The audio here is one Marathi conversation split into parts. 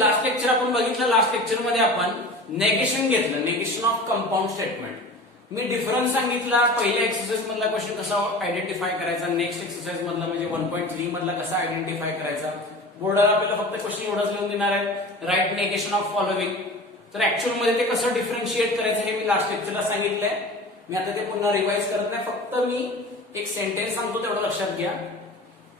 लास्ट लेक्चर आपण बघितलं. लास्ट लेक्चर मध्ये आपण नेगेशन घेतलं, negation of compound statement. Me difference सांगितला. पहिल्या एक्सरसाइज मधला क्वेश्चन कसा आयडेंटिफाय करायचा, नेक्स्ट एक्सरसाइज मधला म्हणजे 1.3 मधला कसा आयडेंटिफाय करायचा. बोर्डाला आपल्याला फक्त क्वेश्चन एवढाच लिहून देणार आहे, राईट नेगेशन ऑफ फॉलोइंग. तर ऍक्च्युअल मध्ये ते कसं डिफरन्शिएट करायचं हे मी लास्ट लेक्चरला सांगितलंय. मी आता ते पुन्हा रिवाइज करत नाही, फक्त मी एक सेंटेन्स सांगतो तेवढं लक्षात घ्या.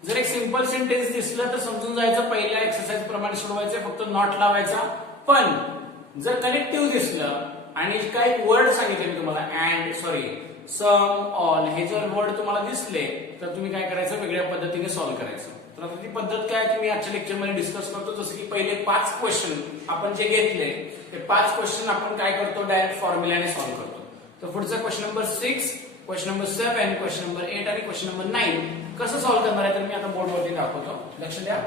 जर एक सिंपल सेंटेन्स दिसलं तर समजून जायचं पहिल्या एक्सरसाइज प्रमाणे सोडवायचं, फक्त नॉट लावायचा. पण जर कनेक्टिव्ह दिसलं आणि काही वर्ड सांगितले मी तुम्हाला, अँड सॉरी सम ऑल, हे जर वर्ड तुम्हाला दिसले तर तुम्ही काय करायचं, वेगळ्या पद्धतीने सॉल्व्ह करायचं. तर आता ती पद्धत काय ती मी आजच्या लेक्चर मध्ये डिस्कस करतो. जसं की पहिले 5 क्वेश्चन आपण जे घेतले ते 5 क्वेश्चन आपण काय करतो, डायरेक्ट फॉर्म्युलाने सॉल्व्ह करतो. तर पुढचा question number 6, question number 7, question number 8 आणि क्वेश्चन नंबर 9 कसं सॉल्व्ह करणार आहे तर मी आता बोर्डवरती दाखवतो. लक्ष द्या.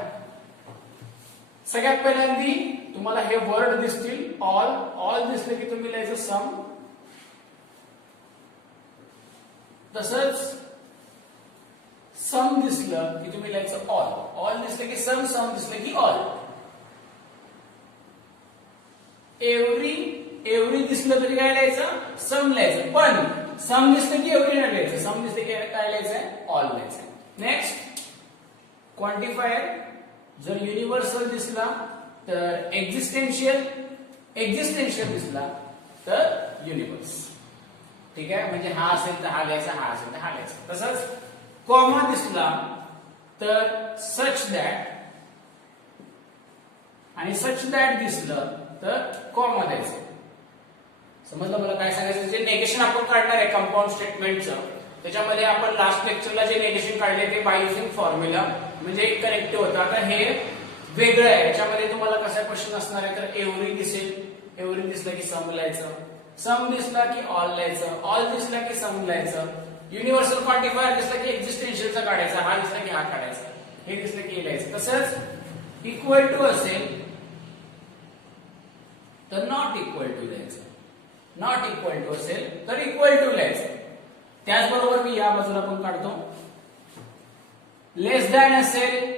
सगळ्यात पहिल्यांदा तुम्हाला हे वर्ड दिसतील, ऑल दिसले की तुम्ही लिहायचं सम. तसंच सम दिसलं की तुम्ही लिहायचं ऑल दिसले की सम दिसले की ऑल. एव्हरी दिसलं तरी काय लिहायचं, सम लिहायचं. पण सम दिसलं की एव्हरी नाही लिहायचं, सम दिसले की काय लिहायचंय, ऑल लिहायचंय. Next quantifier. जर युनिव्हर्सल दिसला तर एक्झिस्टेन्शियल दिसला तर युनिव्हर्स. ठीक आहे, म्हणजे हा असेल तर हा लिहायचा, हा असेल तर हा लिहायचा. तसंच कॉमा दिसला तर सच दॅट, आणि सच दॅट दिसलं तर कॉमा द्यायचं. समजलं मला काय सांगायचं. जे नेगेशन आपण काढणार आहे कंपाऊंड स्टेटमेंटचं, त्याच्यामध्ये आपण लास्ट लेक्चरला जे नेगेशन काढले ते बाय युजिंग फॉर्म्युला म्हणजे कनेक्टिव्ह होतं. आता हे वेगळं आहे. याच्यामध्ये तुम्हाला कसा क्वेश्चन असणार आहे तर एव्हरी दिसेल, एव्हरी दिसलं की सम लिहायचं, सम दिसला की ऑल लिहायचं, ऑल दिसला की सम लिहायचं. युनिव्हर्सल क्वांटिफायर दिसला की एक्झिस्टेन्शियलचा काढायचा, हा दिसला की हा काढायचा, हे दिसलं की हे लिहायचं. तसंच इक्वल टू असेल तर नॉट इक्वल टू लिहायचं, नॉट इक्वल टू असेल तर इक्वल टू लिहायचं. त्याचबरोबर मी या बाजूला पण काढतो. लेस दॅन असेल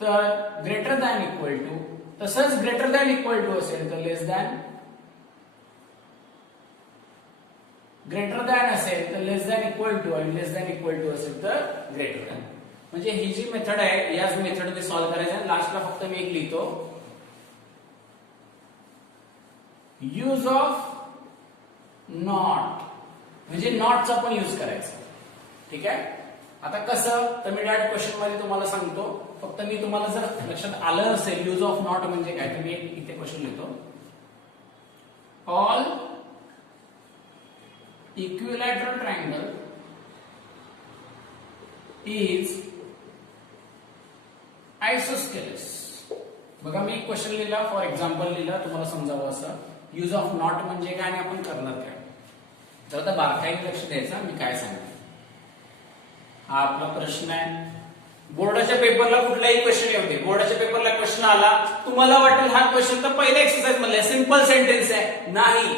तर ग्रेटर दॅन इक्वल टू, तसंच ग्रेटर दॅन इक्वल टू असेल तर लेस दॅन, ग्रेटर दॅन असेल तर लेस दॅन इक्वल टू, आणि लेस दॅन इक्वल टू असेल तर ग्रेटर दॅन. म्हणजे ही जी मेथड आहे याच मेथडने सॉल्व्ह करायचं. लास्टला फक्त मी एक लिहितो, यूज ऑफ नॉट, म्हणजे नॉटचा पण यूज करायचा. ठीक आहे. आता कसं तर मी डायरेक्ट क्वेश्चन मध्ये तुम्हाला सांगतो. फक्त मी तुम्हाला जर लक्षात आलं असेल यूज ऑफ नॉट म्हणजे काय तर मी इथे क्वेश्चन लिहितो. All equilateral triangle is isosceles. बघा मी एक क्वेश्चन लिहिला, फॉर एक्झाम्पल लिहिला, तुम्हाला समजावं असं. यूज ऑफ नॉट म्हणजे काय आणि आपण करणार काय. तर आता बारकाईने लक्ष द्यायचं मी काय सांगतो. हा आपला प्रश्न आहे. बोर्डाच्या पेपरला कुठलाही क्वेश्चन येऊ दे, बोर्डाच्या पेपरला क्वेश्चन आला, तुम्हाला वाटेल हा क्वेश्चन तर पहिल्या एक्सरसाइज मधला सिंपल सेंटेन्स आहे. नाही,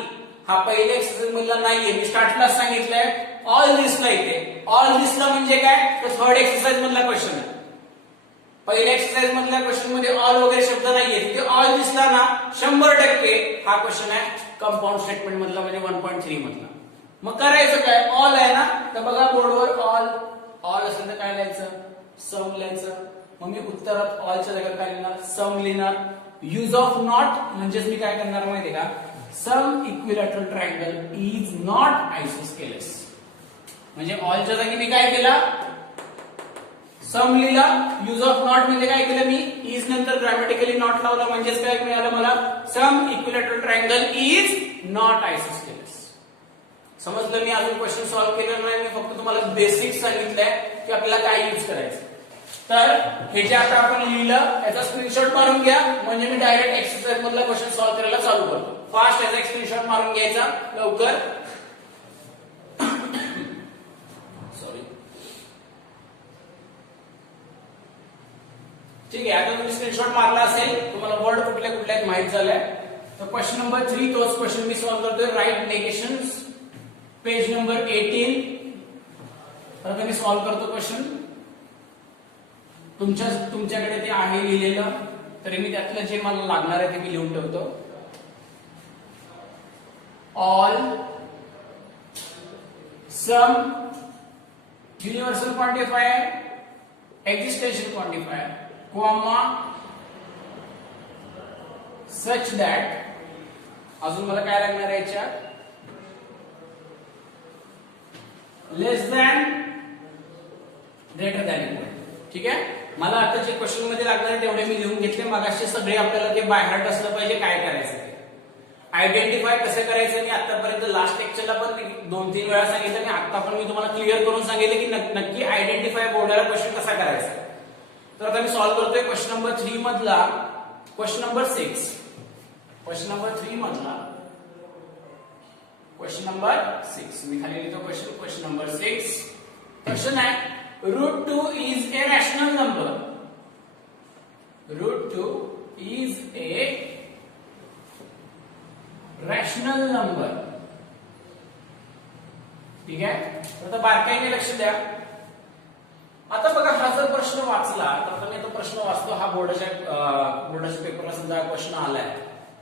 हा पहिल्या एक्सरसाइज मधला नाहीये. मी स्टार्टला सांगितलंय ऑल दिसला इथे. ऑल दिसला म्हणजे काय तर थर्ड एक्सरसाइज मधला क्वेश्चन आहे. पहिल्या एक्सरसाइज मधल्या क्वेश्चन मध्ये ऑल वगैरे शब्द नाहीये. तिथे ऑल दिसला ना 100% हा क्वेश्चन आहे कंपाऊंड स्टेटमेंट मधला म्हणजे 1.3 मधला. मग करायचं काय, ऑल आहे ना तर बघा बोर्डवर ऑल असेल तर काय लिहायचं, सम लिहायचं. मग मी उत्तरात ऑलच्या जागेवर काय लिहिणार, सम लिहिणार. यूज ऑफ नॉट म्हणजेच मी काय करणार माहितीये का, सम इक्विलॅटरल ट्रायंगल इज नॉट आयसोस्केलेस. म्हणजे ऑलच्या जागी मी काय केला, सम लिहिला. यूज ऑफ नॉट म्हणजे काय केलं मी, इज नंतर ग्रामॅटिकली नॉट लावला. म्हणजेच काय मिळालं मला, सम इक्विलॅटरल ट्रायंगल इज नॉट आयसोस्केलेस. समजलं. मी अजून क्वेश्चन सॉल्व्ह केलेला नाही, मी फक्त तुम्हाला बेसिक सांगितलंय की आपल्याला काय यूज करायचं. तर हे जे आता आपण लिहिलं याचा स्क्रीनशॉट मारून घ्या, म्हणजे मी डायरेक्ट एक्सरसाइज मधला क्वेश्चन सॉल्व्ह करायला चालू करतो. फास्ट याचा स्क्रीनशॉट मारून घ्यायचा लवकर. सॉरी. ठीक आहे. आता तुम्ही स्क्रीनशॉट मारला असेल, तुम्हाला वर्ड कुठल्या कुठल्या आहेत माहित झालंय. तर क्वेश्चन नंबर 3 तोच क्वेश्चन मी सॉल्व्ह करतोय. Write negations, page number 18. तर आता मी सॉल्व्ह करतो क्वेश्चन. तुमच्याकडे ते आहे लिहिलेलं. तरी मी त्यातलं जे मला लागणार आहे ते मी लिहून ठेवतो. All some universal quantifier, existential quantifier, comma such that, अजून मला काय लागणार आहे याच्यात, less than greater than equal. ठीक आहे, मला आता जे क्वेश्चन मध्ये लागणार आहे तेवढे मी लिहून घेतले. मगाशी सगळे आपल्याला ते बाय हार्ट असलं पाहिजे काय करायचं ते. आयडेंटिफाय कसं करायचं मी आतापर्यंत लास्ट लेक्चरला पण मी 2-3 वेळा सांगितलं, आणि आता पण मी तुम्हाला क्लिअर करून सांगितलं की नक्की आयडेंटिफाय बोर्डाला क्वेश्चन कसा करायचा. तर आता मी सॉल्व्ह करतोय क्वेश्चन नंबर 3 मधला क्वेश्चन नंबर 6. क्वेश्चन नंबर 3 मधला क्वेश्चन नंबर 6 मी खाली लिहितो. क्वेश्चन नंबर 6 क्वेश्चन आहे, √2 is a rational number. √2 is a rational number. ठीक आहे, तर आता बारकाईने लक्ष द्या. आता बघा, हा जर प्रश्न वाचला तर आता मी आता प्रश्न वाचतो. हा बोर्डाच्या पेपरला समजा क्वेश्चन आलाय.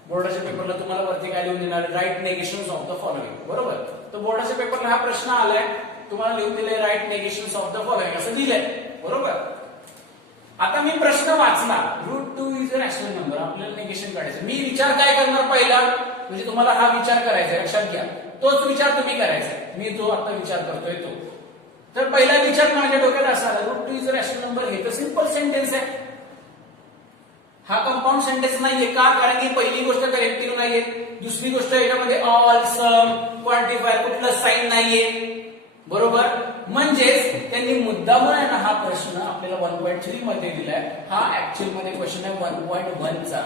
बोर्डाच्या पेपरला तुम्हाला वरती काय लिहून देणार, right negations of the following. बरोबर, तर बोर्डाच्या पेपरला हा प्रश्न आलाय, तुम्हाला लिहून दिलंय right negations of the following असं दिलंय. बरोबर, आता मी प्रश्न वाचला, √2 इज अ रॅशनल नंबर, आपल्याला नेगेशन काढायचं. मी विचार काय करणार पहिला, म्हणजे तुम्हाला हा विचार करायचा, लक्षात घ्या. तोच विचार तुम्ही करायचा, मी जो आता विचार करतोय तो. तर पहिला विचार माझ्या डोक्यात असा आला, √2 इज अ रॅशनल नंबर. हे तर सिंपल सेंटेन्स आहे, हा कंपाऊंड सेंटेन्स नाहीये. का? कारण की पहिली गोष्ट कलेक्टिव्ह नाहीये, दुसरी गोष्ट याच्यामध्ये ऑल, सम, क्वांटिफायर कुठलं साईन नाहीये. बरोबर, म्हणजेच त्यांनी मुद्दाम आहे ना हा प्रश्न आपल्याला 1.3 मध्ये दिलाय. हा ऍक्च्युअल मध्ये क्वेश्चन आहे 1.1 चा.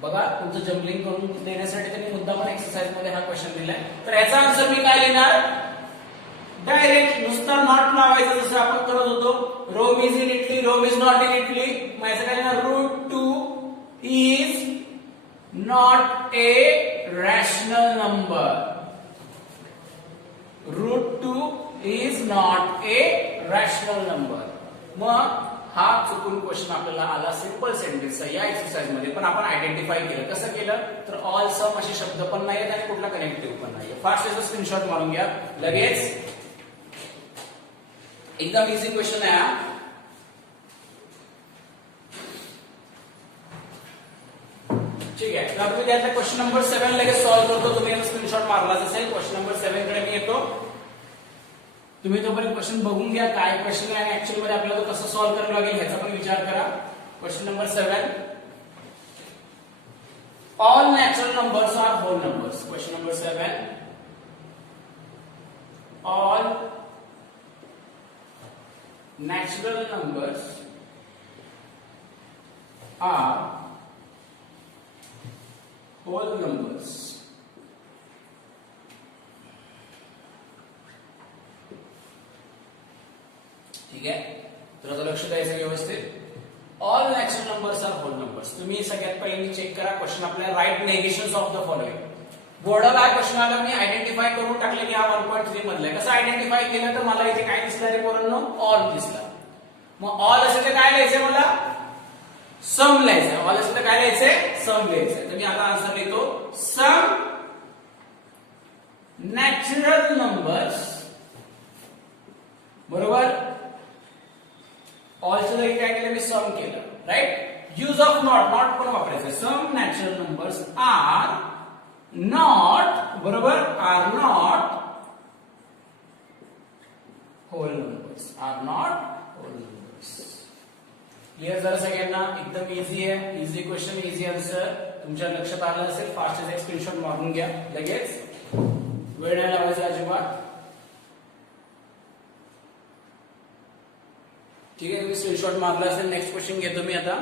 बघा, तुमचं जम्पलिंग करून देण्यासाठी त्यांनी मुद्दाम एक्सरसाइज मध्ये हा क्वेश्चन दिलाय. तर याचा आन्सर मी काय लिहिणार, डायरेक्ट नुसता नॉट लावायचं जसं आपण करत होतो. Rome is in Italy, Rome is not in Italy. मग याचं काय लिहिणार, √2 is not a rational number. √2 is not a rational number. मग हा चुकून क्वेश्चन आपल्याला आला, सिंपल सेंटेन्स या एक्सरसाइज मध्ये. पण आपण आयडेंटिफाय केलं. कसं केलं, तर ऑल, सम असे शब्द पण नाहीत आणि कुठला कनेक्टिव्ह पण नाहीये. फास्ट याचा स्क्रीनशॉट मारून घ्या लगेच. एकदम इझी क्वेश्चन आहे हा. ठीक आहे, तर आपण त्यातला क्वेश्चन नंबर 7 लगेच सॉल्व्ह करतो. तुम्ही स्क्रीनशॉट मारलाच असेल. क्वेश्चन नंबर 7 कडे मी येतो. तुम्ही तोपर्यंत क्वेश्चन बघून घ्या, काय क्वेश्चन आहे आणि ऍक्च्युअल मध्ये आपल्याला तो कसं सॉल्व्ह करायला लागेल ह्याचा पण विचार करा. Question number 7, all natural numbers are whole numbers. Question number 7, all natural numbers are whole numbers. ठीक आहे, तर आता लक्ष द्यायचं व्यवस्थित. All natural numbers are whole numbers. तुम्ही सगळ्यात पहिले चेक करा क्वेश्चन आपल्याला write negations of the following. बोर्डाला क्वेश्चन आला, मी आयडेंटिफाय करून टाकले की हा 1.3 मधला आहे. कसं आयडेंटिफाय केलं, तर मला इथे काय दिसलं रे पोरांनो, ऑल दिसला. मग ऑल असेल तर काय लिहायचंय, मला सम लिहायचंय. ऑल असेल तर काय लिहायचंय, सम लिहायचंय. तर मी आता आन्सर लिहितो, सम नॅचरल नंबर्स. बरोबर, ऑलच्या जागी काय केलं, मी सम केलं. Right, use of not, not पण वापरायचं. Some natural numbers are not, बरोबर, are not whole numbers, are not whole numbers. Clear झालं सगळ्यांना? एकदम इझी आहे, इझी क्वेश्चन, इझी आन्सर. तुमच्या लक्षात आलं असेल. फास्ट एक स्क्रीनशॉट मारून घ्या लगेच, वेळ नाही लावायचा अजिबात. ठीक आहे, तुम्ही स्क्रीनशॉट मारला असेल. नेक्स्ट क्वेश्चन घेतो मी आता.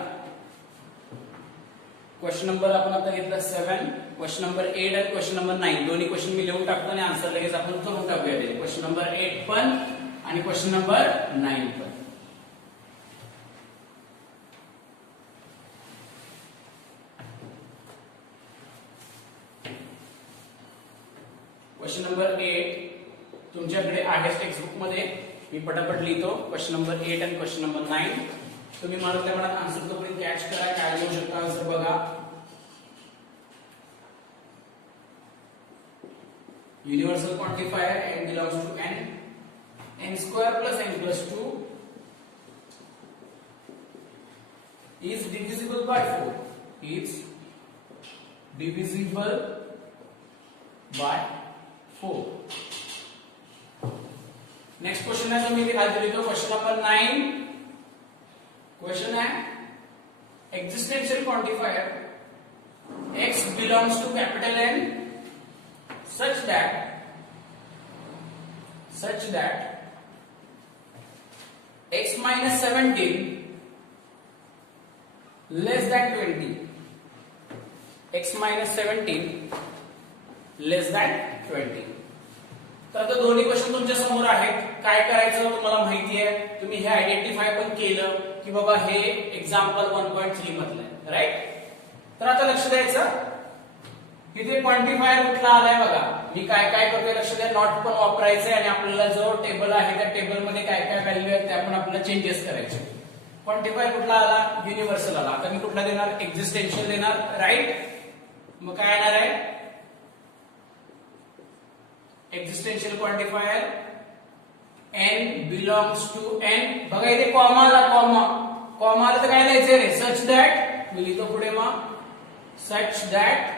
क्वेश्चन नंबर आपण आता घेतला 7, क्वेश्चन नंबर 8 आणि क्वेश्चन नंबर 9. दोन्ही क्वेश्चन मी लिहून टाकतो आणि आन्सर लगेच आपण करून टाकूया. क्वेश्चन नंबर 8 पण आणि क्वेश्चन नंबर 9 पण. क्वेश्चन नंबर 8 तुमच्याकडे आहे टेक्स्ट बुक मध्ये. मी पटापट लिहितो. क्वेश्चन नंबर 8 आणि क्वेश्चन नंबर 9. तुम्ही म्हणतल्या म्हणत आन्सर तोपर्यंत कॅच करा, काय लिहू शकता आन्सर बघा. Universal quantifier n belongs to n square plus n plus 2 is divisible by 4. Is divisible by 4. Next question है जो मेरे खाली लिखो क्वेश्चन नंबर 9. क्वेश्चन है existential quantifier x belongs to capital N such that x minus 17 less than 20, x minus 17 less than 20. तर आता दोन्ही क्वेश्चन तुमच्या समोर आहेत. काय करायचं तुम्हाला माहिती आहे, तुम्ही हे आयडेंटिफाय पण केलं की बाबा हे एक्झाम्पल 1.3 मधलं आहे, राईट. तर आता लक्ष द्यायचं, इथे क्वांटिफायर कुठला आलाय बघा. मी काय काय करतोय लक्ष द्या, नॉट पण वापरायचंय आणि आपल्याला जो टेबल आहे त्या टेबल मध्ये काय काय व्हॅल्यू आहेत त्या पण आपल्याला चेंजेस करायचे. क्वांटिफायर कुठला आला, युनिव्हर्सल आला. आता मी कुठला देणार, एक्झिस्टेन्शियल देणार, राईट. मग काय येणार आहे, existential quantifier n belongs to n. बघा इथे कॉमा आला, कॉमा आला तर काय लिहायचंय रे, सच दॅट. मी लिहितो पुढे मग सच दॅट,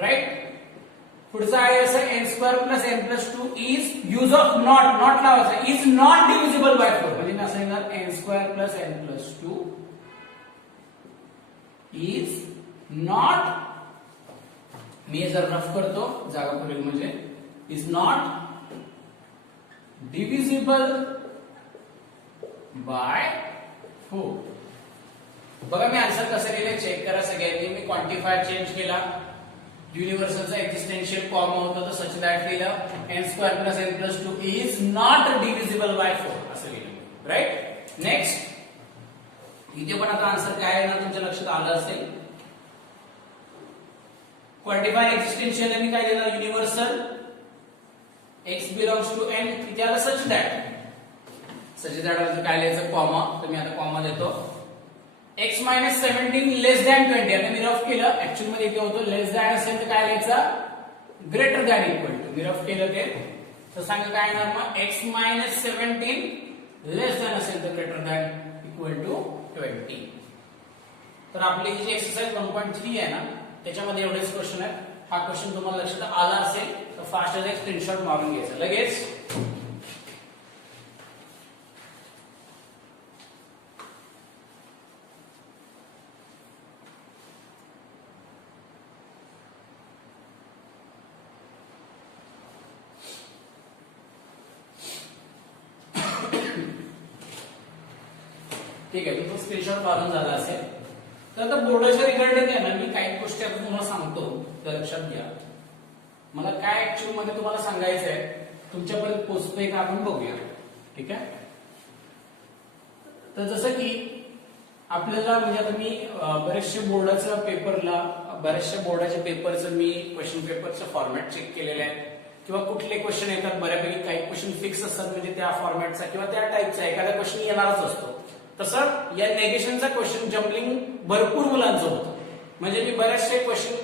राईट. पुढचा आहे असं n square plus n plus 2 is use of not लावायचं, इज नॉट डिव्हिजिबल बाय 4. म्हणजे मी असं येणार n square plus n plus 2 is not, मी जर रफ करतो जागा पुरेल म्हणजे इज नॉट डिव्हिजिबल बाय 4. बघा मी आन्सर कसं लिहिलंय चेक करा सगळ्यांनी. मी क्वांटिफायर चेंज केला, युनिव्हर्सलचा एक्झिस्टेन्शियल कॉमा होता तर सच दॅट लिहिलं, n square plus n plus 2 is not divisible by 4 असं लिहिलं, राईट. नेक्स्ट इथे पण आता आन्सर काय आहे ना तुमच्या लक्षात आलं असेल. क्वांटिफायर एक्झिस्टेन्शियल आणि काय देणार, universal x belongs to n. इथे आलं सच दॅट म्हणजे काय लिहायचं, कॉमा. तर मी आता कॉमा देतो. x minus 17 लेस दॅन 20. आणि मी रफ केलं, ऍक्च्युअल मध्ये इथे होतं लेस दॅन असेल तर काय लिहायचं, ग्रेटर दॅन इक्वल टू. मी रफ केलं ते, तर सांगा काय येणार मग, x minus 17 लेस दॅन असेल तर ग्रेटर दॅन इक्वल टू 20. तर आपली जी एक्सरसाइज 1.3 आहे ना त्याच्यामध्ये एवढेच क्वेश्चन आहेत. हा क्वेश्चन तुम्हाला लक्षात आला असेल तर फास्ट एक स्क्रीनशॉट मारून घ्यायचा लगेच. ठीक आहे, तुमचा स्क्रीनशॉट मारून झाला असेल. तर आता बोर्डाच्या रिगार्डिंग आहे ना मी काही गोष्टी आता तुम्हाला सांगतो, तर लक्षात घ्या. मला काय ऍक्च्युअल मध्ये तुम्हाला सांगायचं आहे, तुमच्यापर्यंत पोहोचतोय का आपण बघूया, ठीक आहे. तर जसं की आपल्याला म्हणजे आता मी बरेचशे बोर्डाच्या बोर्डाच्या पेपरचं मी क्वेश्चन पेपरचं फॉर्मॅट चेक केलेलं आहे, किंवा कुठले क्वेश्चन येतात बऱ्यापैकी काही क्वेश्चन फिक्स असतात म्हणजे त्या फॉर्मॅटचा किंवा त्या टाईपचा एखादा क्वेश्चन येणारच असतो. तसं या नेगेशनचा क्वेश्चन जम्बलिंग भरपूर मुलांचं होतं. म्हणजे मी बरेचसे क्वेश्चन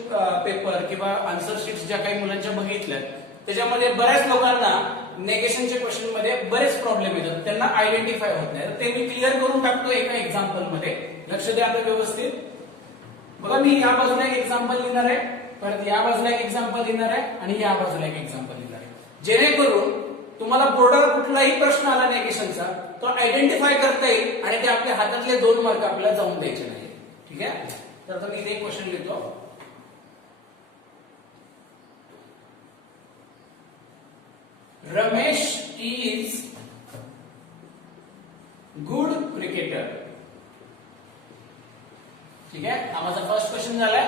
पेपर किंवा आन्सर शीट्स ज्या काही मुलांच्या बघितल्या त्याच्यामध्ये बऱ्याच लोकांना नेगेशनच्या क्वेश्चन मध्ये बरेच प्रॉब्लेम येतात, त्यांना आयडेंटिफाय होत नाही. ते मी क्लिअर करून टाकतो एका एक्झाम्पल मध्ये. लक्ष द्या आता व्यवस्थित. बघा मी या बाजूला एक एक्झाम्पल लिहिणार आहे, परत या बाजूला एक एक्झाम्पल लिहिणार आहे आणि या बाजूला एक एक्झाम्पल लिहिणार आहे, जेणेकरून तुम्हाला बोर्डावर कुठलाही प्रश्न आला नेगेशनचा तो आयडेंटिफाय करता येईल आणि ते आपल्या हातातले 2 मार्क आपल्याला जाऊन द्यायचे नाही, ठीक आहे. तर आता मी इथे एक क्वेश्चन लिहितो. Ramesh is good cricketer. ठीक आहे, हा माझा फर्स्ट क्वेश्चन झालाय.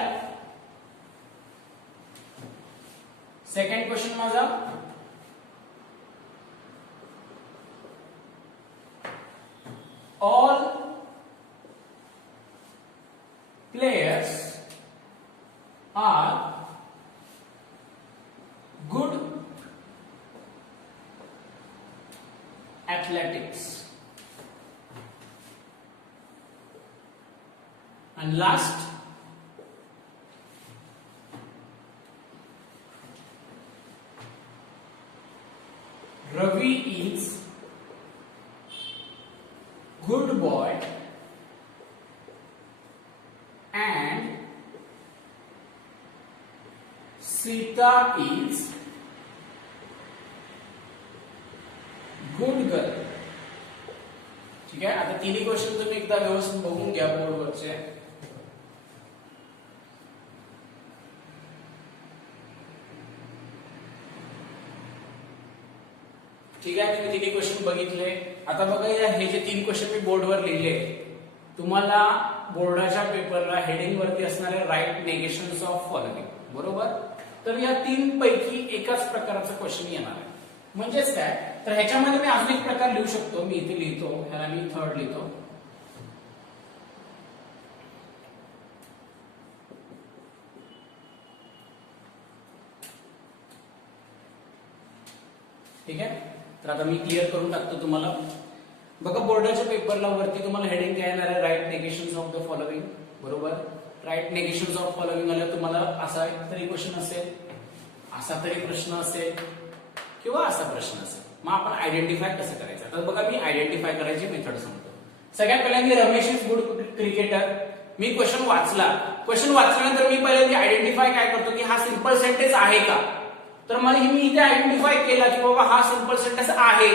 सेकंड क्वेश्चन माझा, all players are good athletics. and last Ravi is good boy and Sita is good girl. ठीक आहे. आता तिन्ही क्वेश्चन तुम्ही एकदा व्यवस्थित बघून घ्या बोर्डवरचे. ठीक आहे. तुम्ही तिन्ही क्वेश्चन बघितले. आता बघा हे जे 3 क्वेश्चन मी बोर्डवर लिहिले, तुम्हाला बोर्डाच्या पेपरला हेडिंग वरती असणारे राईट नेगेशन्स ऑफ फॉलोइंग, बरोबर. तर या 3 पैकी एकाच प्रकारचा क्वेश्चन येणार आहे. म्हणजेच काय, तर ह्याच्यामध्ये मी अजून एक प्रकार लिहू शकतो. मी इथे लिहितो, ह्याला मी थर्ड लिहितो. ठीक आहे. तर आता मी क्लिअर करून टाकतो तुम्हाला. बघा बोर्डाच्या पेपरला वरती तुम्हाला हेडिंग काय येणार आहे, right negations of the following, बरोबर. राईट नेगेशन्स ऑफ फॉलोइंग आलं तुम्हाला असा तरी क्वेश्चन असेल, असा तरी प्रश्न असेल किंवा असा प्रश्न असेल. मग आपण आयडेंटिफाय कसं करायचं. तर बघा मी आयडेंटिफाय करायची मेथड सांगतो. सगळ्यात पहिल्यांदा Ramesh is good cricketer. Me question वाचला. क्वेश्चन वाचल्यानंतर मी पहिल्यांदा आयडेंटिफाय काय करतो की हा सिंपल सेंटेन्स आहे का. तर मला मी इथे आयडेंटिफाय केला की बाबा हा सिंपल सेंटेन्स आहे,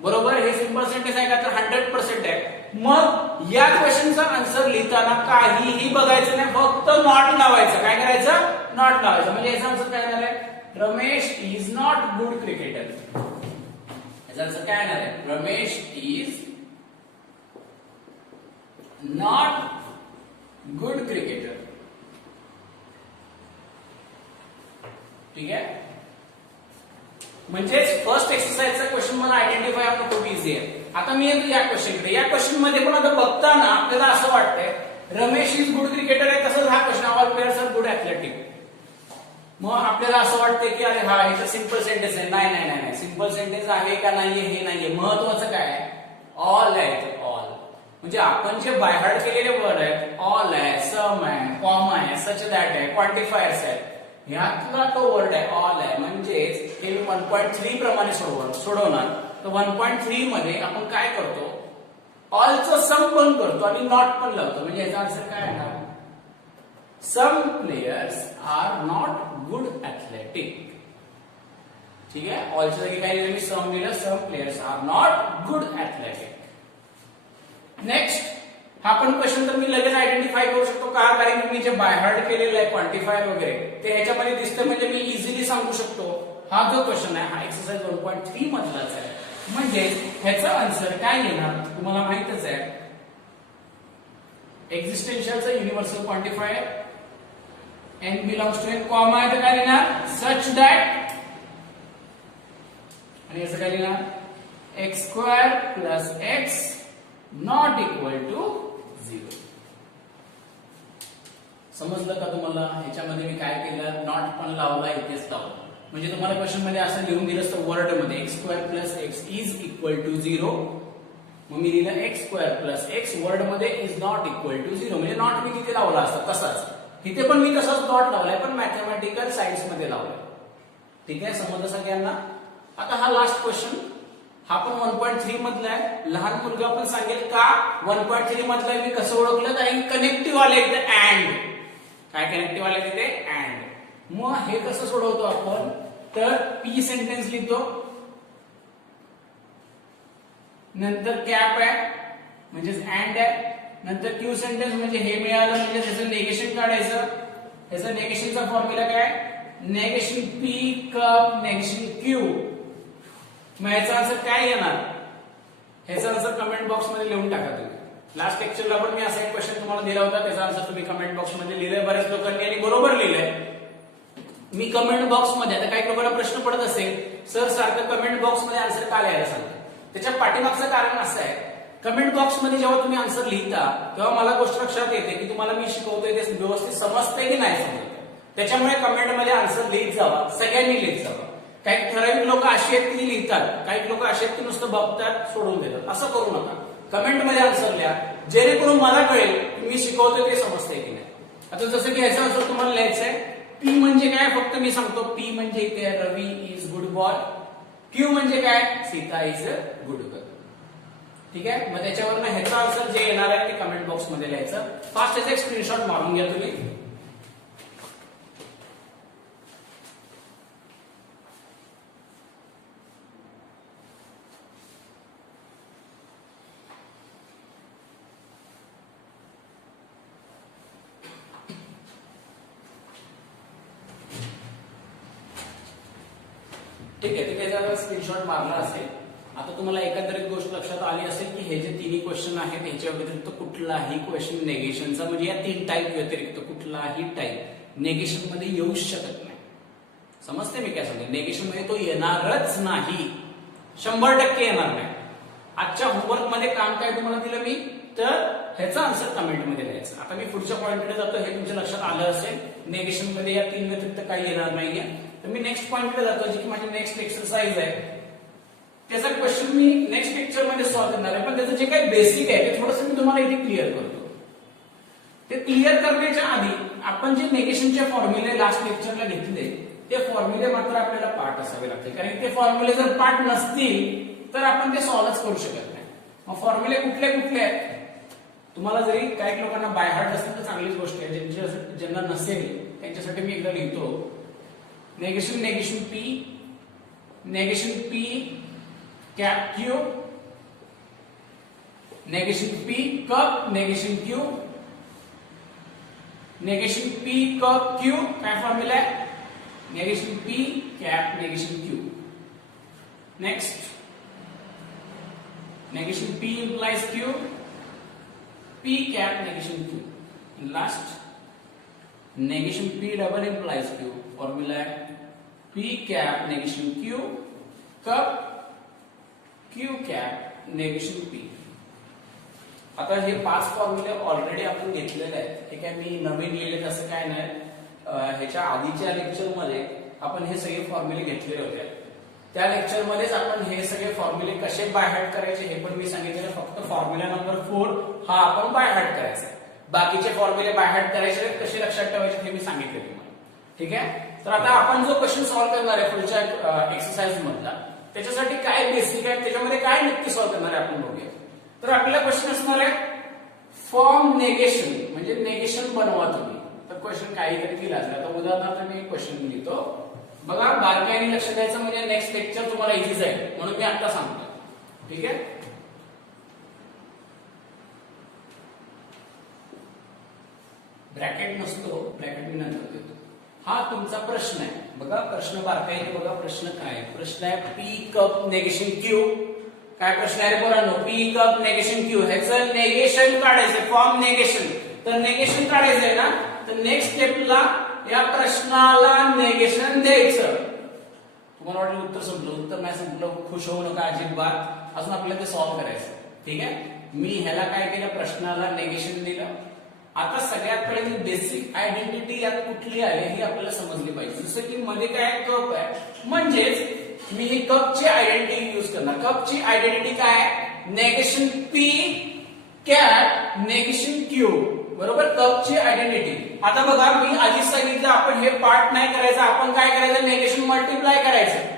बरोबर. हे सिंपल सेंटेन्स आहे का, तर 100% आहे. मग या क्वेश्चनचा आन्सर लिहिताना काहीही बघायचं नाही, फक्त नॉट लावायचं. काय करायचं, नॉट लावायचं. म्हणजे याचा आन्सर काय येणार आहे, Ramesh is not good cricketer. याचा आन्सर काय येणार आहे, Ramesh is not good cricketer. ठीक आहे. म्हणजेच फर्स्ट एक्सरसाइजचा क्वेश्चन मला आयडेंटिफाय होणं खूप इझी आहे. आता मी येतो या क्वेश्चनकडे. या क्वेश्चन मध्ये पण आता बघताना आपल्याला असं वाटतंय रमेश इज गुड क्रिकेटर आहे, तसंच हा question all players are good athletic. मग आपल्याला असं वाटतंय की अरे हा ह्याचा सिंपल सेंटेन्स आहे. नाही नाही नाही, सिंपल सेंटेन्स आहे का नाहीये हे नाहीये, महत्वाचं काय आहे, ऑल आहे. ऑल म्हणजे आपण जे बाय हार्ट केलेले वर्ड आहेत, ऑल आहे, सम आहे, कॉमा आहे, सच दॅट आहे, क्वांटिफायर्स आहे, ह्यातला तो वर्ड आहे ऑल आहे. म्हणजेच हे 1.3 प्रमाणे सोडवणार. तर 1.3 मध्ये आपण काय करतो, ऑलचं सम पण करतो आणि नॉट पण लावतो. म्हणजे याचा आन्सर काय येणार, some players are not good athletic. ठीक आहे. ऑलच्या जागी काय लिहिलं मी, सम लिहिलं, some players are not good athletic. Next हा पण क्वेश्चन तर मी लगेच आयडेंटिफाय करू शकतो का, कारण की मी जे बाय हार्ट केलेलं आहे क्वांटिफायर वगैरे ते ह्याच्यामध्ये दिसतं. म्हणजे मी इझिली सांगू शकतो हा जो क्वेश्चन आहे हा एक्सरसाइज 1.3 मधलाच आहे. म्हणजे ह्याचा आन्सर काय येणार तुम्हाला माहितच आहे, एक्झिस्टेन्शियलचा universal quantifier n belongs to n, comma आहे तर काय लिहिणार, सच दॅट, आणि असं काय लिहिणार, x² + x not equal to 0. समजलं का तुम्हाला. ह्याच्यामध्ये मी काय केलं, नॉट पण लावला, इथेच लावला. म्हणजे तुम्हाला क्वेश्चन मध्ये असं लिहून दिलं असतं वर्ड मध्ये x² + x is equal to 0. मग मी लिहिलं x² + x वर्ड मध्ये इज नॉट इक्वल टू 0. म्हणजे नॉट मी तिथे लावला असता तसाच, इथे पण मी तसाच नॉट लावलाय, पण मॅथमॅटिकल सायन्स मध्ये लावलाय. ठीक आहे. समजलं सगळ्यांना. आता हा लास्ट क्वेश्चन, हा पण 1.3 मधला आहे. लहान मुलगा पण सांगेल का 1.3 मधला आहे, मी कसं ओळखलं, कारण कनेक्टिव्ह आले इथे अँड. काय कनेक्टिव्ह आले तिथे अँड. मग हे कसं सोडवतो आपण, तर पी सेंटेन्स लिहितो, नंतर कॅप आहे म्हणजेच अँड आहे, नंतर क्यू सेंटेन्स म्हणजे हे मिळालं म्हणजे त्याचं नेगेशन काढायचं. त्याचा नेगेशनचा फॉर्म्युला काय, negation P cup negation Q. मग ह्याचा आन्सर काय येणार, ह्याचा आन्सर कमेंट बॉक्स मध्ये लिहून टाका तुम्ही. लास्ट लेक्चरला पण मी असा एक क्वेश्चन तुम्हाला दिला होता, त्याचा आन्सर तुम्ही कमेंट बॉक्स मध्ये लिहिलंय. बऱ्याच लोकांनी आणि बरोबर लिहिलंय. मी कमेंट बॉक्स मध्ये, आता काही लोकांना प्रश्न पडत असेल, सर सारखं कमेंट बॉक्स मध्ये आन्सर का लिहायला सांगतो. त्याच्या पाठीमागचं कारण असं आहे, कमेंट बॉक्स मध्ये जेव्हा तुम्ही आन्सर लिहिता तेव्हा मला गोष्ट लक्षात येते की तुम्हाला मी शिकवतोय ते व्यवस्थित समजतंय की नाही समजत. त्याच्यामुळे कमेंट मध्ये आन्सर लिहित जावा, सगळ्यांनी लिहित जावा. काही ठराविक लोक अशी आहेत की लिहितात, काही लोक अशी आहेत की नुसतं बघतात सोडून देतात. असं करू नका. कमेंट मध्ये आन्सर लिहा, जेणेकरून मला कळेल मी शिकवतोय ते समजतंय की नाही. आता जसं की ह्याचा आन्सर तुम्हाला लिहायचं आहे. पी म्हणजे काय फक्त मी सांगतो. पी म्हणजे इथे रवी इज गुड बॉय. क्यू म्हणजे काय Sita is a good girl. ठीक आहे. मग त्याच्यावरनं ह्याचा आन्सर जे येणार आहे ते कमेंट बॉक्स मध्ये लिहायचं. फास्ट याचा एक स्क्रीनशॉट मारून घ्या तुम्ही. ठीक आहे. त्याचा स्क्रीनशॉट मारला असेल. आता तुम्हाला एकंदरीत गोष्ट लक्षात आली असेल की हे जे तिन्ही क्वेश्चन आहेत ह्याच्या व्यतिरिक्त कुठलाही क्वेश्चन नेगेशनचा म्हणजे या 3 टाईप व्यतिरिक्त कुठलाही टाईप नेगेशन मध्ये येऊच शकत नाही. समजते मी काय सांगते. नेगेशन मध्ये तो येणारच नाही, 100% येणार नाही. आजच्या होमवर्क मध्ये काम काय तुम्हाला दिलं मी, तर ह्याचा आन्सर कमेंट मध्ये लिहायचं. आता मी पुढच्या पॉइंटकडे जातो. हे तुमच्या लक्षात आलं असेल. नेगेशन मध्ये या 3 व्यतिरिक्त काही येणार नाहीये. तर मी नेक्स्ट पॉइंटकडे जातो, जी की माझी नेक्स्ट एक्सरसाइज आहे. त्याचा क्वेश्चन मी नेक्स्ट लेक्चर मध्ये सॉल्व्ह करणार आहे, पण त्याचं जे काही बेसिक आहे ते थोडंसं मी तुम्हाला इथे क्लिअर करतो. ते क्लिअर करण्याच्या आधी आपण जे नेगेशनचे फॉर्म्युले लास्ट लेक्चरला घेतले ते फॉर्म्युले मात्र आपल्याला पाठ असावे लागतील. कारण ते फॉर्म्युले जर पाठ नसतील तर आपण ते सॉल्व्हच करू शकत नाही. मग फॉर्म्युले कुठले कुठले आहेत तुम्हाला जरी काही लोकांना बाय हार्ट असेल तर चांगलीच गोष्ट आहे. ज्यांना नसेल त्यांच्यासाठी मी एकदा लिहितो. Negation P cap Q, negation P cup negation Q, negation P cup Q. काय फॉर्म्युला आहे? Negation P cap negation Q. Next negation P implies Q, P cap negation Q. And last, negation P double implies Q. Formula P cap negation Q, cup Q cap negation P. आता हे 5 फॉर्म्युले ऑलरेडी आपण घेतलेले आहेत. हे काय मी नवीन लिहिले तसं काय नाही. ह्याच्या आधीच्या लेक्चर मध्ये आपण हे सगळे फॉर्म्युले घेतलेले होते. त्या लेक्चर मध्येच आपण हे सगळे फॉर्म्युले कसे बाय हार्ट करायचे हे पण मी सांगितलेलं. फक्त फॉर्म्युला नंबर 4 हा आपण बाय हार्ट करायचा आहे. बाकीचे फॉर्म्युले बाय हार्ट करायचे कसे लक्षात ठेवायचे हे मी सांगितले तुम्हाला. ठीक आहे. तर आता आपण जो क्वेश्चन सॉल्व्ह करणार आहे पुढच्या एक्सरसाइज मधला त्याच्यासाठी काय बेसिक आहे, त्याच्यामध्ये काय नक्की सॉल्व्ह करणार आहे आपण बघूया. तर आपला क्वेश्चन असणार आहे फॉर्म नेगेशन म्हणजे नेगेशन बनवा तुम्ही. तर क्वेश्चन काहीतरी दिला असेल. आता उदाहरणार्थ मी क्वेश्चन लिहितो बघा. बारकाईने लक्ष द्यायचं म्हणजे नेक्स्ट लेक्चर तुम्हाला इझी जाईल म्हणून मी आता सांगतो. ठीक आहे. ब्रॅकेट नसतो, ब्रॅकेट मी नंतर देतो. हा तुमचा प्रश्न आहे. बघा प्रश्न बारकाईने बघा. प्रश्न काय प्रश्न आहे पी कप नेगेशन क्यू. काय प्रश्न आहे पोरांनो? P cup negation Q. ह्याचं नेगेशन काढायचं. Form negation. तर नेगेशन काढायचंय ना, तर नेक्स्ट स्टेपला या प्रश्नाला नेगेशन द्यायचं. तुम्हाला वाटलं उत्तर संपलं. उत्तर नाही संपलं, खुश होऊ नका अजिबात. अजून आपल्याला ते सॉल्व्ह करायचं. ठीक आहे. मी ह्याला काय केलं, प्रश्नाला नेगेशन दिलं. आता सगळ्यात पहिले बेसिक आयडेंटिटी यात कुठली आहे ही आपल्याला समजली पाहिजे. जसं की मध्ये काय कप आहे, म्हणजेच मी ही कपची आयडेंटिटी युज करणार. कपची आयडेंटिटी काय आहे? Negation P cap negation Q. बरोबर. कपची आयडेंटिटी. आता बघा मी आधीच सांगितलं आपण हे पार्ट नाही करायचं. आपण काय करायचं? नेगेशन मल्टिप्लाय करायचं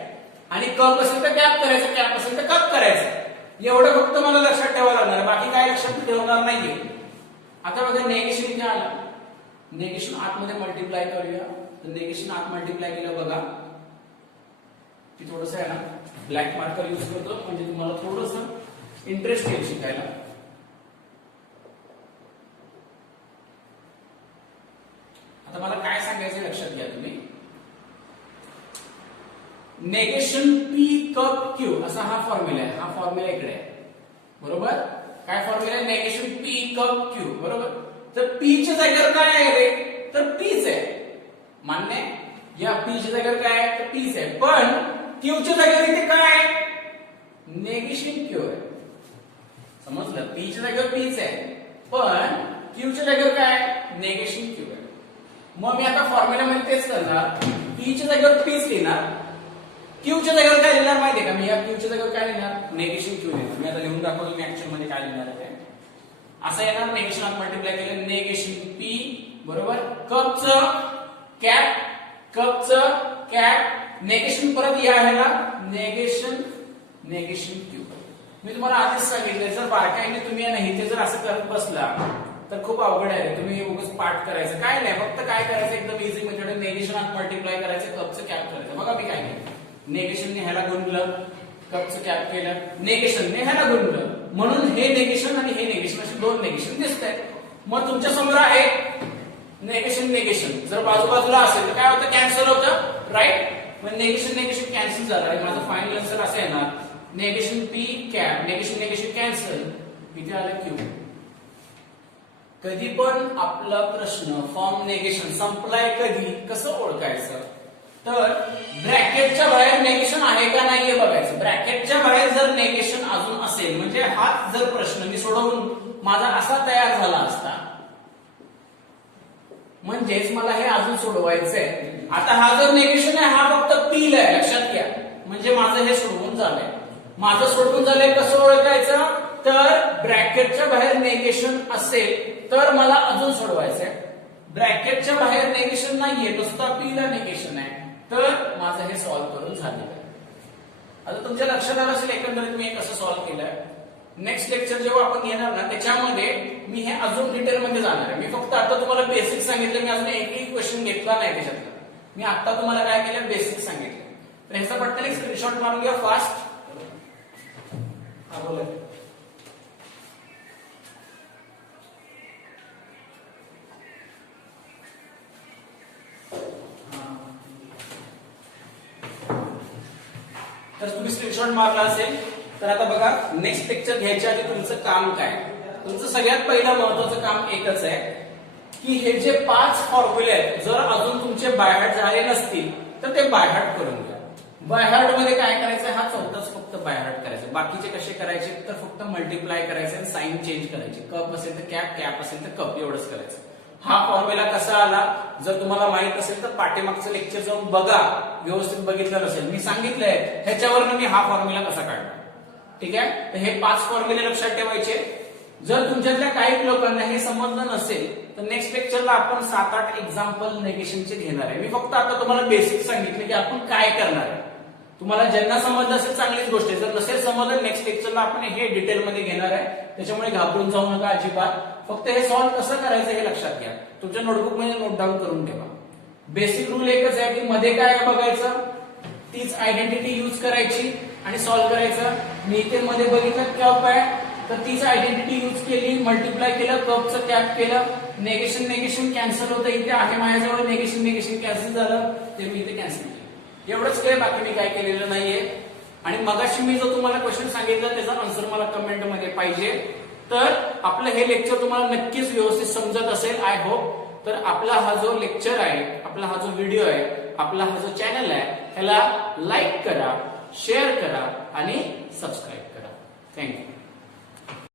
आणि कप असेल तर कॅप करायचं, कॅप असेल तर कप करायचं. एवढं फक्त मला लक्षात ठेवावं लागणार, बाकी काय लक्षात ठेवणार नाहीये. आता बघा नेगेशन इथे आलं. नेगेशन आतमध्ये मल्टिप्लाय करूया. तर नेगेशन आत मल्टिप्लाय केलं बघा. ती थोडस आहे ना ब्लॅक मार्कर युज करतो म्हणजे तुम्हाला थोडस इंटरेस्ट येईल शिकायला. आता मला काय सांगायचं लक्षात घ्या तुम्ही. नेगेशन पी कप क्यू असा हा फॉर्म्युला आहे. हा फॉर्म्युला इकडे आहे. बरोबर. काय फॉर्म्युला आहे? Negation P cup Q. बरोबर. तर पी च्या जागेवर काय आहे रे? तर पीच आहे. मान्य? या पी च्या जागेवर काय आहे? तर पीच आहे. पण क्यू च्या जागेवर इथे काय आहे? नेगेशन क्यू आहे. समजलं? पी च्या जागेवर पीच आहे पण क्यू च्या जागेवर काय आहे? नेगेशन क्यू आहे. मग मी आता फॉर्म्युला मध्ये तेच करणार. पी च्या जागेवर पीच लिहिणार, क्यूच्या जागेवर काय लिहिणार माहितीये का मी? या क्यूच्या जागेवर काय लिहिणार? नेगेशन क्यू लिहिणार. मी आता लिहून दाखवतो मी ऍक्च्युअल मध्ये काय लिहिणार आहे. असं येणार, नेगेशन आत मल्टिप्लाय केलं, नेगेशन पी बरोबर कपचं कॅप नेगेशन परत या ह्याला नेगेशन क्यू. मी तुम्हाला आधीच सांगितलं जर बारकाईने तुम्ही नाही ते जर असं करत बसला तर खूप अवघड आहे. तुम्ही उगाच पाठ करायचं काय नाही, फक्त काय करायचं एकदम इझी मेथड आहे. नेगेशन आत मल्टिप्लाय करायचं, कपचं कॅप करायचं. बघा मी काय केलं, नेगेशनने ह्याला गुणलं, कपचं कॅप केलं, नेगेशनने ह्याला गुणलं, म्हणून हे नेगेशन आणि हे नेगेशन असे दोन नेगेशन दिसत आहेत. मग तुमच्या समोर आहे नेगेशन जर बाजूबाजूला असेल तर काय होतं? कॅन्सल होतं, राईट? मग नेगेशन कॅन्सल झालं आणि माझं फायनल आन्सर असं येणार negation P cap negation cancel, इथे आलं क्यू. कधी पण आपला प्रश्न फॉर्म नेगेशन संपलाय कधी कसं ओळखायचं? तर ब्रॅकेटच्या बाहेर नेगेशन आहे का नाहीये बघायचं. ब्रॅकेटच्या बाहेर जर नेगेशन अजून असेल म्हणजे हाच जर प्रश्न मी सोडवून माझा असा तयार झाला असता, म्हणजेच मला हे अजून सोडवायचंय. आता हा जर नेगेशन आहे हा फक्त पी ला आहे, लक्षात घ्या. म्हणजे माझं हे सोडवून झालंय. माझं सोडवून झालंय कसं ओळखायचं? तर ब्रॅकेटच्या बाहेर नेगेशन असेल तर मला अजून सोडवायचंय. ब्रॅकेटच्या बाहेर नेगेशन नाहीये, नुसता पी ला नेगेशन आहे, तर माझं हे सॉल्व्ह करून झालेलं आहे. आता तुमच्या लक्षात आलं असेल एकंदरीत मी हे कसं सॉल्व्ह केलंय. नेक्स्ट लेक्चर जेव्हा आपण घेणार ना त्याच्यामध्ये मी हे अजून डिटेल मध्ये जाणार आहे. मी फक्त आता तुम्हाला बेसिक सांगितलं, मी अजून एकही क्वेश्चन घेतला नाही त्याच्यातला. मी आता तुम्हाला काय केलं, बेसिक सांगितलं. तर ह्याचा पटकन एक स्क्रीनशॉट मारून घ्या फास्ट. बोला. तर तुम्ही स्क्रीनशॉट मारला असेल तर आता बघा नेक्स्ट लेक्चर घ्यायच्या आधी तुमचं काम काय? तुमचं सगळ्यात पहिलं महत्वाचं काम एकच आहे की हे जे 5 फॉर्म्युले आहेत जर अजून तुमचे बायहार्ट झाले नसतील तर ते बायहार्ट करून घ्या. बायहार्ट मध्ये काय करायचं, हा चौथाच फक्त बायहार्ट करायचं. बाकीचे कसे करायचे तर फक्त मल्टिप्लाय करायचे आणि साइन चेंज करायचे. कप असेल तर कॅप असेल तर कप, एवढंच करायचं. हा फॉर्म्युला कसा आला जर तुम्हाला माहित असेल तर पाठीमागचं लेक्चर जाऊन बघा, व्यवस्थित बघितलं नसेल मी सांगितलंय ह्याच्यावरनं मी हा फॉर्म्युला कसा काढला. ठीक आहे, तर हे 5 फॉर्म्युले लक्षात ठेवायचे. जर तुमच्यातल्या काही लोकांना हे समजलं नसेल तर नेक्स्ट लेक्चरला आपण 7-8 एक्झाम्पल नेगेशनचे घेणार आहे. मी फक्त आता तुम्हाला बेसिक सांगितलं की आपण काय करणार आहे. तुम्हाला ज्यांना समजलं असेल चांगलीच गोष्ट आहे, जर नसेल समजलं नेक्स्ट लेक्चरला आपण हे डिटेल मध्ये घेणार आहे. त्याच्यामुळे घाबरून जाऊ नका अजिबात. फक्त हे सॉल्व्ह कसं करायचं हे लक्षात घ्या. तुमच्या नोटबुक मध्ये नोट डाऊन करून ठेवा. बेसिक रूल एकच आहे की मध्ये काय बघायचं, तीच आयडेंटिटी यूज करायची आणि सॉल्व्ह करायचं. मी इथे मध्ये बघितलं कप आहे तर तीच आयडेंटिटी यूज केली, मल्टिप्लाय केलं, कपचं कॅप केलं, नेगेशन कॅन्सल होतं. इथे आहे माझ्याजवळ नेगेशन कॅन्सल झालं, ते मी इथे कॅन्सल केलं. एवढंच केलं, बाकी मी काय केलेलं नाहीये. आणि मगाशी मी जो तुम्हाला क्वेश्चन सांगितलं त्याचा आन्सर मला कमेंट मध्ये पाहिजे. तर आपलं हे लेक्चर तुम्हाला नक्कीच व्यवस्थित समजत असेल आय होप. तर आपला हा जो लेक्चर आहे, आपला हा जो व्हिडिओ आहे, आपला हा जो चॅनल आहे त्याला लाईक करा, शेअर करा आणि सबस्क्राईब करा. थँक्यू.